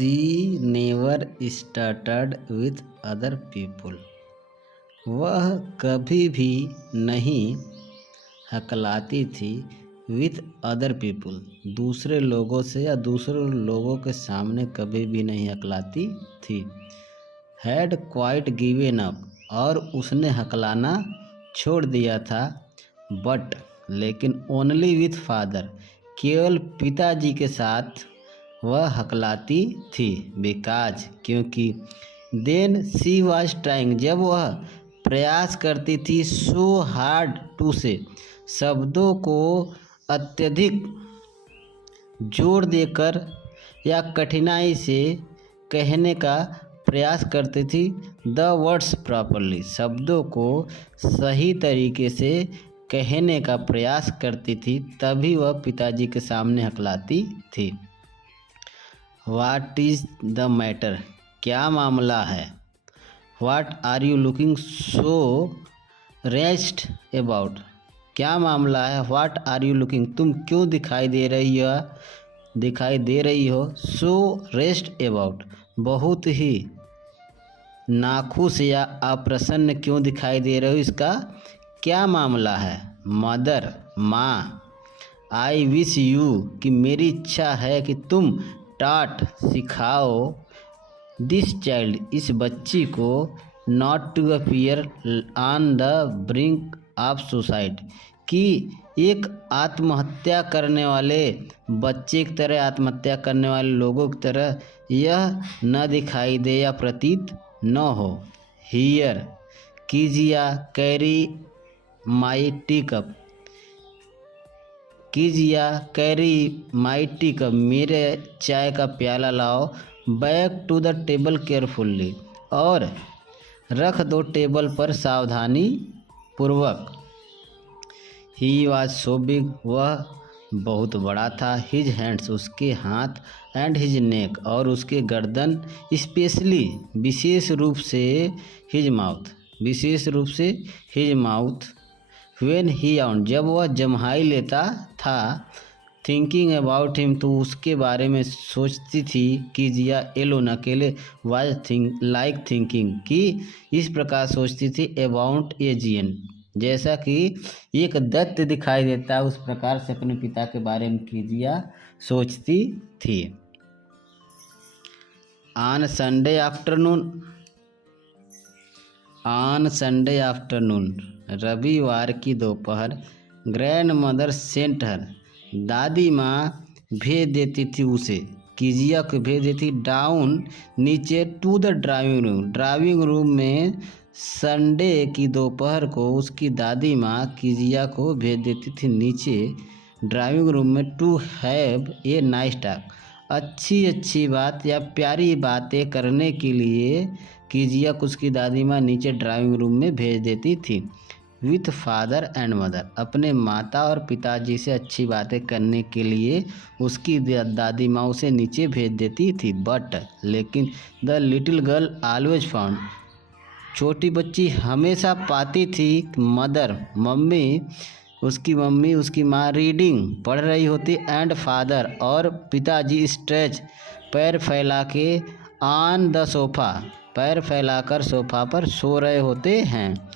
She never started with other people. वह कभी भी नहीं हकलाती थी विथ अदर पीपल, दूसरे लोगों से या दूसरे लोगों के सामने कभी भी नहीं हकलाती थी। हैड क्वाइट गिवन अप, और उसने हकलाना छोड़ दिया था। बट लेकिन ओनली विथ फादर, केवल पिताजी के साथ वह हकलाती थी। बिकॉज, क्योंकि देन शी वाज ट्राइंग, जब वह प्रयास करती थी, सो हार्ड टू से, शब्दों को अत्यधिक जोर देकर या कठिनाई से कहने का प्रयास करती थी। द वर्ड्स प्रॉपरली, शब्दों को सही तरीके से कहने का प्रयास करती थी, तभी वह पिताजी के सामने हकलाती थी। व्हाट इज द मैटर, क्या मामला है। What are you looking so rest about, क्या मामला है। व्हाट आर यू लुकिंग, तुम क्यों दिखाई दे रही हो। सो रेस्ट अबाउट, बहुत ही नाखुश या अप्रसन्न क्यों दिखाई दे रहे हो, इसका क्या मामला है। मदर, माँ। आई विश यू, कि मेरी इच्छा है कि तुम टाट, सिखाओ, दिस चाइल्ड, इस बच्ची को, not to appear on the brink of suicide, कि एक आत्महत्या करने वाले बच्चे की तरह, आत्महत्या करने वाले लोगों की तरह यह न दिखाई दे या प्रतीत न हो। हियर, कीजिए, कैरी माई टी कप, कीजिए, कैरी माई टी कप, मेरे चाय का प्याला लाओ। Back to the table carefully, और रख दो टेबल पर सावधानी पूर्वक। ही वॉज सो बिग, वह बहुत बड़ा था। हिज हैंड्स, उसके हाथ, एंड हिज नेक, और उसके गर्दन, स्पेशली, विशेष रूप से, हिज माउथ, विशेष रूप से his mouth. When he out, जब वह जम्हाई लेता था। थिंकिंग अबाउट हिम, तो उसके बारे में सोचती थी। कीजिए, एलोन, अकेले। वाज लाइक थिंकिंग, कि इस प्रकार सोचती थी। अबाउट ए जियन, जैसा कि एक दैत्य दिखाई देता है, उस प्रकार से अपने पिता के बारे में कीजिए सोचती थी। ऑन संडे आफ्टरनून, रविवार की दोपहर, ग्रैंड मदर सेंट हर, दादी माँ भेज देती थी उसे, कीजिया को भेज देती, डाउन, नीचे, टू द ड्राइविंग रूम में। संडे की दोपहर को उसकी दादी माँ कीजिया को भेज देती थी नीचे ड्राइविंग रूम में। To have a nice talk, अच्छी बात या प्यारी बातें करने के लिए कीजिया को उसकी दादी माँ नीचे ड्राइविंग रूम में भेज देती थी। विथ फादर एंड मदर, अपने माता और पिताजी से अच्छी बातें करने के लिए उसकी दादी माँ उसे नीचे भेज देती थी। बट लेकिन, the little girl always found, छोटी बच्ची हमेशा पाती थी। मदर, मम्मी, उसकी माँ, रीडिंग, पढ़ रही होती, एंड फादर, और पिताजी, स्ट्रेच, पैर फैला के, ऑन द सोफ़ा, पैर फैलाकर सोफ़ा पर सो रहे होते हैं।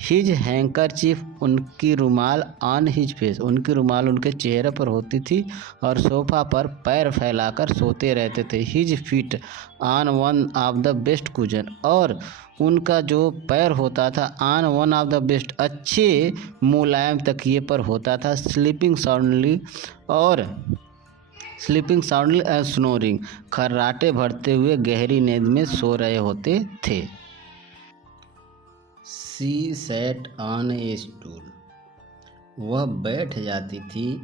हिज हैंकरचीफ, उनकी रुमाल, ऑन हिज फेस, उनकी रुमाल उनके चेहरे पर होती थी और सोफ़ा पर पैर फैलाकर सोते रहते थे। His feet on one of the best cushion, और उनका जो पैर होता था, on one of the best, अच्छे मुलायम तकिए पर होता था। स्लीपिंग साउंडली एंड स्नोरिंग, खर्राटे भरते हुए गहरी नींद में सो रहे होते थे। She sat on A stool, वह बैठ जाती थी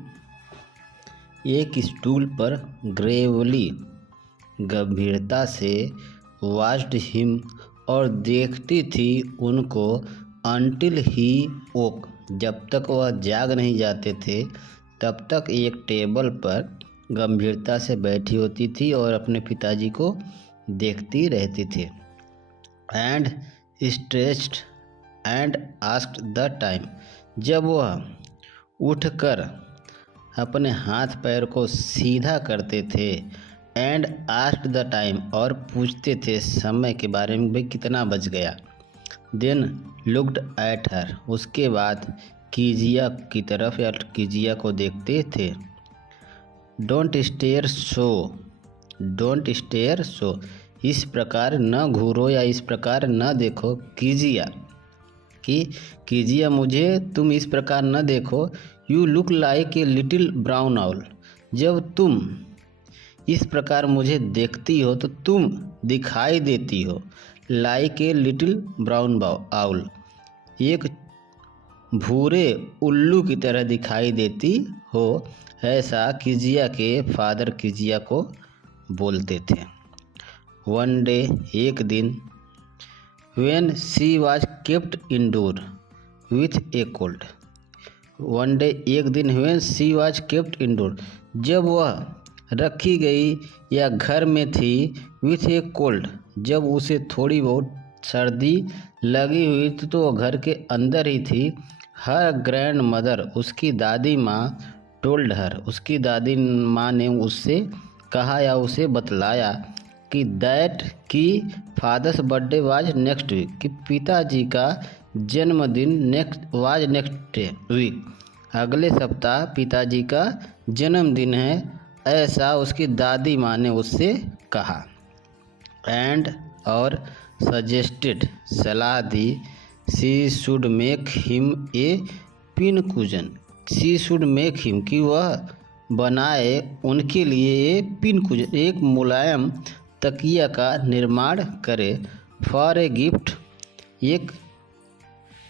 एक स्टूल पर। ग्रेवली, गंभीरता से। वाच्ड हिम, और देखती थी उनको। अनटिल ही वोक, जब तक वह जाग नहीं जाते थे तब तक एक टेबल पर गंभीरता से बैठी होती थी और अपने पिताजी को देखती रहती थी। And stretched and asked the time, जब वह उठकर अपने हाथ पैर को सीधा करते थे, एंड आस्क्ड द टाइम, और पूछते थे समय के बारे में, भाई कितना बज गया। देन लुक्ड एट हर, उसके बाद कीजिया की तरफ या कीजिया को देखते थे। Don't stare so, don't stare so, इस प्रकार न घूरो या इस प्रकार न देखो। कीजिया कि कीजिया मुझे तुम इस प्रकार न देखो। You look like a little brown owl, जब तुम इस प्रकार मुझे देखती हो तो तुम दिखाई देती हो like a little brown owl, एक भूरे उल्लू की तरह दिखाई देती हो। ऐसा कीजिया के फादर कीजिया को बोलते थे। वन डे, एक दिन, when she was kept indoor with A cold, one day एक दिन, when she was kept indoor, जब वह रखी गई या घर में थी, विथ ए कोल्ड, जब उसे थोड़ी बहुत सर्दी लगी हुई थी तो वह घर के अंदर ही थी। हर ग्रैंड मदर, उसकी दादी माँ, टोल्ड हर, उसकी दादी माँ ने उससे कहा या उसे बतलाया कि दैट की father's birthday was next week, कि पिताजी का जन्मदिन नेक्स्ट वीक, अगले सप्ताह पिताजी का जन्मदिन है, ऐसा उसकी दादी माँ ने उससे कहा। एंड, और सजेस्टेड, सलाह दी, she should make him a pin cushion, she should make him, कि वह बनाए उनके लिए ए पिन कुजन, एक मुलायम तकिया का निर्माण करे। फॉर ए गिफ्ट, एक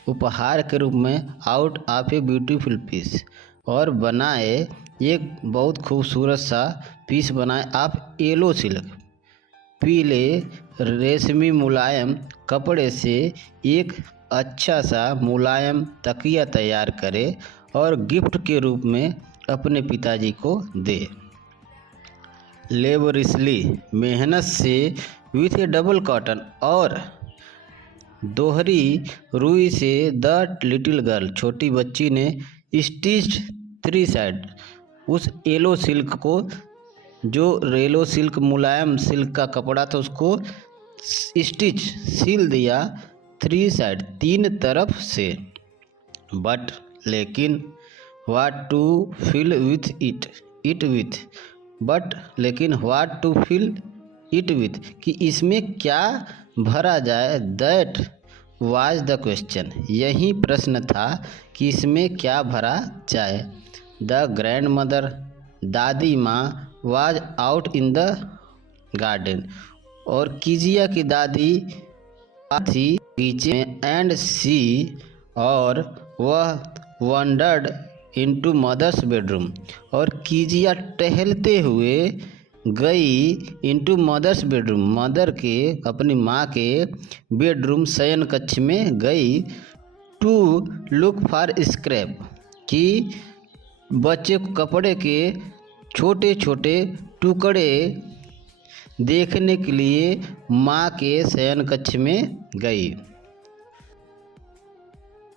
उपहार के रूप में, out of a beautiful piece, और बनाए एक बहुत खूबसूरत सा पीस बनाए आप येलो सिल्क, पीले रेशमी मुलायम कपड़े से एक अच्छा सा मुलायम तकिया तैयार करे और गिफ्ट के रूप में अपने पिताजी को दे। लेबोरियसली, मेहनत से, विथ ए डबल कॉटन, और दोहरी रुई से, द लिटिल गर्ल, छोटी बच्ची ने, स्टिच्ड 3 साइड, उस येलो सिल्क को, जो येलो सिल्क मुलायम सिल्क का कपड़ा था उसको स्टिच सिल दिया 3 साइड, 3 तरफ से। बट, लेकिन, what to fill with it with, but लेकिन, what to fill it with, कि इसमें क्या भरा जाए, दैट वाज द क्वेश्चन, यही प्रश्न था कि इसमें क्या भरा जाए। द ग्रैंड मदर, दादी माँ, was out in the garden, और कीजिया की दादी थी बगीचे में, एंड सी, और वह वंडर्ड इनटू मदर्स बेडरूम, और कीजिया टहलते हुए गई इनटू मदर्स बेडरूम, मदर के, अपनी माँ के बेडरूम शयन कक्ष में गई। टू लुक फॉर स्क्रैप, कि बच्चे को कपड़े के छोटे छोटे टुकड़े देखने के लिए माँ के शयन कक्ष में गई।